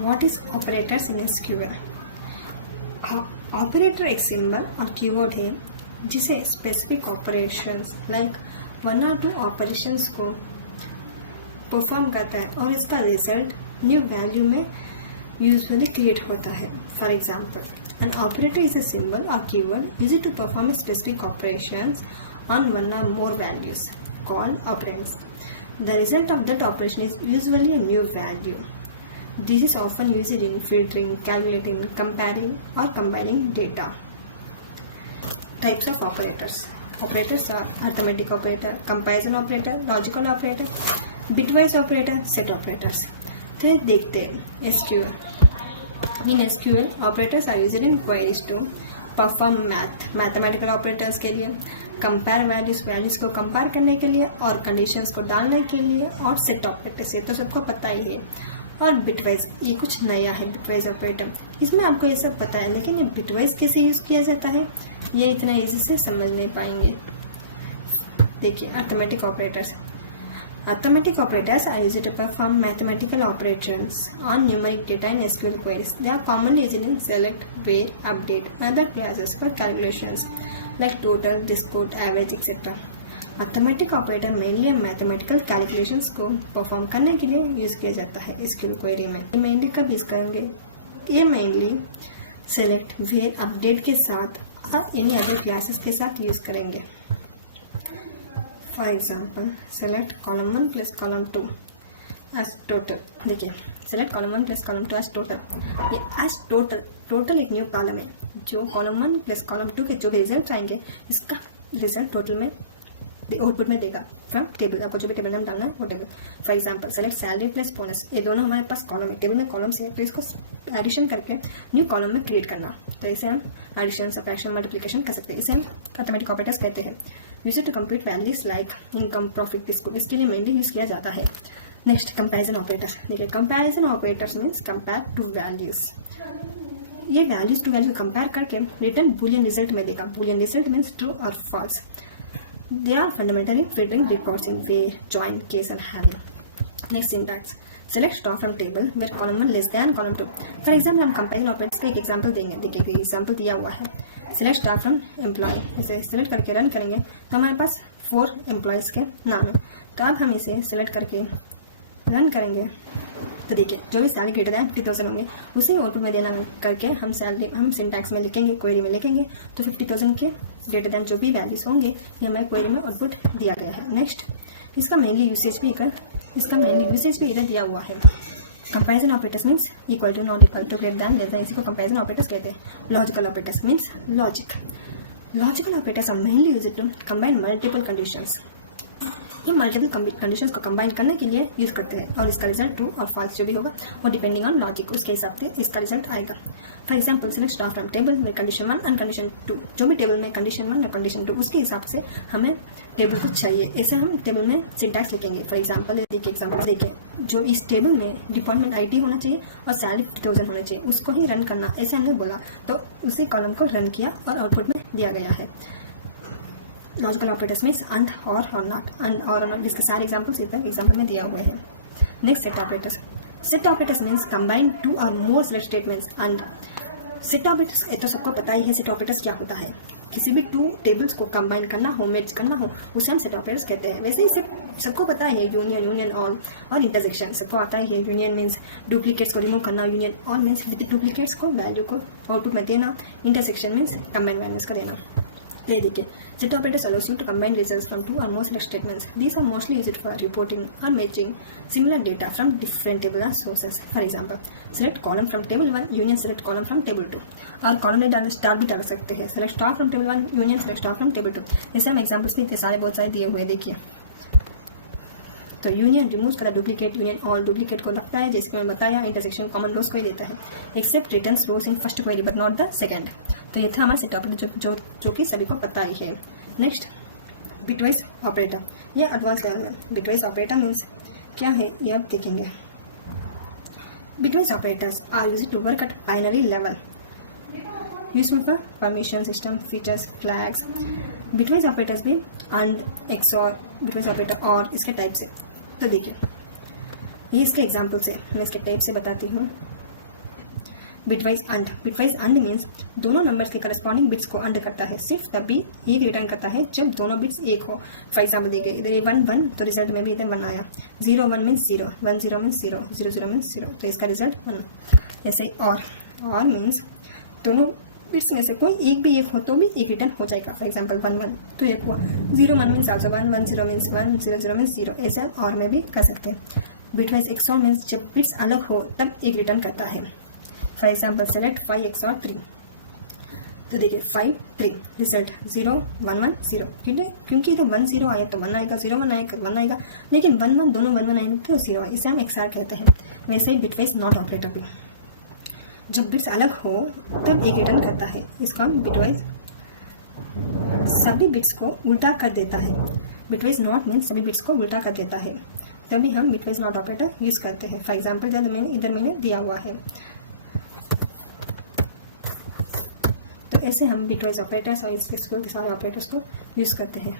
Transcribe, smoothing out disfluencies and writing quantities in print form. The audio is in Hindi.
What is operators in SQL? Operator एक सिंबल और कीवर्ड है जिसे specific operations like 1 or 2 operations को परफॉर्म करता है और इसका रिजल्ट न्यू वैल्यू में यूजुअली क्रिएट होता है. For example, an operator is a symbol or keyword used to perform specific operations on 1 or more values called operands. The result of that operation is usually a new value. This is often used in filtering, calculating, comparing, or combining data. Types of operators. Operators are arithmetic operator, comparison operator, logical operator, bitwise operator, set operators. फिर देखते हैं SQL. In SQL, operators are used in queries to perform mathematical operators के लिए, compare values को compare करने के लिए और conditions को डालने के लिए, और set operators ये तो सबको पता ही है. और बिटवाइज ये कुछ नया है. बिटवाइज ऑपरेटर, इसमें आपको ये सब पता है, लेकिन ये बिटवाइज कैसे यूज़ किया जाता है ये इतना इजी से समझ नहीं पाएंगे. देखिए, arithmetic operators. Arithmetic operators are used to perform mathematical operations on numeric data in SQL queries. They are commonly used in select, where, update, and other classes for calculations like total, discount, average, etc. Arithmetic operator mainly mathematical calculations को perform करने के लिए यूज किया जाता है SQL query में. ये mainly कब यूज करेंगे? ये mainly select, where, update के साथ और any other classes के साथ यूज करेंगे. For example, select column 1 plus column 2 as total. देखिए, select column 1 plus column 2 as total. ये as total एक न्यू कॉलम है जो column 1 plus column 2 के जो भी रिजल्ट आएंगे इसका रिजल्ट टोटल में आउटपुट में देगा फ्रॉम टेबल. आपको जो भी टेबल नाम डालना है वो table. For example, select salary plus bonus. ये दोनों हमारे पास कॉलम है. टेबल में कॉलम से तो इसको एडिशन करके न्यू कॉलम में क्रिएट करना. तो इसे हम एडिशन, सब्ट्रैक्शन, मल्टीप्लिकेशन कर सकते हैं. इसे हम अर्थमेटिक ऑपरेटर्स कहते हैं. Use to compute values like income, profit, discount. इसके लिए मेनली यूज किया जाता है. Next, comparison operators. देखिए, comparison operators means compare two values. ये वैल्यूज टू वैल्यू कंपेयर करके रिटर्न बूलियन रिजल्ट में देगा. बूलियन रिजल्ट मीन्स ट्रू और false. They are fundamentally filtering records in where, join, case, and having. Next syntax. Select star from table where column 1 less than column 2. For example, हम कंपेरिजन ऑपरेटर्स का एक एग्जांपल देंगे. देखिए, एग्जांपल दिया हुआ है. Select star from employee. इसे सेलेक्ट करके रन करेंगे तो हमारे पास 4 एम्प्लॉयज़ के नाम है. तो अब हम इसे सेलेक्ट करके रन करेंगे तो देखिए, जो भी सैलरी ग्रेटर दैन 50,000 होंगे उसे आउटपुट में देना करके हम सैलरी हम सिंटैक्स में लिखेंगे, क्वेरी में लिखेंगे. तो 50,000 के ग्रेटर दैन जो भी वैल्यूज होंगे ये हमारे क्वेरी में आउटपुट दिया गया है. नेक्स्ट, इसका मेनली यूसेज भी इधर दिया हुआ है. Comparison operators means equal to, not equal to, greater than, less than. इसी को कंपैरिजन ऑपरेटर्स कहते हैं. Logical operators means logic. Logical operators are mainly used to combine multiple conditions. ये मल्टीपल कंडीशंस को कंबाइन करने के लिए यूज करते हैं और इसका रिजल्ट ट्रू और फॉल्स जो भी होगा वो डिपेंडिंग ऑन लॉजिक उसके हिसाब से इसका रिजल्ट आएगा. For example, select star from table में कंडीशन 1 एंड कंडीशन 2. जो भी टेबल में कंडीशन 1 और कंडीशन 2 उसके हिसाब से हमें टेबल को चाहिए. ऐसे हम टेबल में सिंटैक्स लिखेंगे. फॉर एग्जाम्पल देखिए, जो इस टेबल में डिपार्टमेंट IT होना चाहिए और सैलरी 50,000 होना चाहिए, उसको ही रन करना ऐसे हमने बोला. तो उसी कॉलम को रन किया और आउटपुट में दिया गया है. Logical operators means and or not, and or not. इसके सारे एग्जाम्पल्स इधर एग्जाम्पल में दिया हुए हैं. Next, set operators. Set operators means combine 2 or more select statements. And set operators ये तो सबको पता ही है. सेट ऑपरेटर्स क्या होता है? किसी भी 2 टेबल्स को कंबाइन करना हो, मैच करना हो, उसे हम सेट ऑपरेटर्स कहते हैं. वैसे ही सबको पता है यूनियन ऑल और इंटरसेक्शन सबको आता ही है. यूनियन मीन्स डुप्लीकेट्स को रिमूव करना. Union all means with duplicates को वैल्यू को आउटपुट में देना. इंटरसेक्शन मीन्स कंबाइन वैल्यूज का देना. देखिए, set operators allows you to combine results from 2 or more select statements. These are mostly used for reporting or matching similar data from different table or sources. For example, select column from table 1 union select column from table 2. और column में स्टार भी डाल सकते हैं. select star from table 1 union select star from table 2. ऐसे हम एग्जाम्पल्स भी इतने सारे बहुत सारे दिए हुए. देखिए, तो यूनियन रिमूव करा डुप्लीकेट. यूनियन ऑल डुप्लीकेट को लगता है जैसे मैंने बताया. इंटरसेक्शन कॉमन रोज को ही देता है. Except return rows in first query but not the second. तो ये था हमारा सेट ऑपरेटर जो कि सभी को पता ही है. Next, bitwise operator. ये एडवांस लेवल में. बिटवाइज ऑपरेटर मीन्स क्या है ये आप देखेंगे. Bitwise operators are used to work at binary level. Useful for permission system features flags. Bitwise operators भी AND, XOR, बिटवाइज ऑपरेटर और इसके टाइप से. तो देखिए, ये इसके एग्जाम्पल से मैं इसके टाइप से बताती हूँ. बिटवाइज अंड मीन्स दोनों नंबर्स के करस्पॉन्डिंग बिट्स को अंड करता है, सिर्फ तभी एक रिटर्न करता है जब दोनों बिट्स एक हो। फॉर एग्जाम्पल देखिए, इधर ये 1 1 तो रिजल्ट में भी इधर 1 आया, 0 1 मीन्स 0, 1 0 मीन्स 0, 0 0 मीन्स 0, तो इसका रिजल्ट 1। जैसे और मीन्स दोनों बिट्स में से कोई एक भी एक हो तो भी एक रिटर्न हो जाएगा। फॉर एग्जाम्पल 1 1 तो एक हुआ, 0 1 मीन्स आल्सो 1, 1 0 मीन्स 1, 0 0 मीन्स 0, ऐसा और में भी कर सकते हैं। बिटवाइज एक्सऑर मीन्स जब बिट्स अलग हो तब एक रिटर्न करता है। फॉर एग्जाम्पल सेलेक्ट 5 XOR 3, तो देखिए 5 3 रिजल्ट 0 1 1 0, क्योंकि इधर 1 0 आया तो 1 आएगा, 0 1 आएगा 1 आएगा, लेकिन 1 1 दोनों 1 1 आएंगे तो 0 है, इसे हम XOR कहते हैं। वैसे ही बिटवाइज नॉट ऑपरेटर भी जब बिट्स अलग हो तब एक रिटर्न करता है, इसका हम बिटवाइज सभी बिट्स को उल्टा कर देता है। बिटवाइज नॉट मीन्स सभी बिट्स को उल्टा कर देता है, तभी हम बिटवाइज नॉट ऑपरेटर यूज़ करते हैं। फॉर एग्जाम्पल जब मैंने दिया हुआ है, तो ऐसे हम बिटवाइज ऑपरेटर्स और इसके सारे ऑपरेटर्स को यूज़ करते हैं।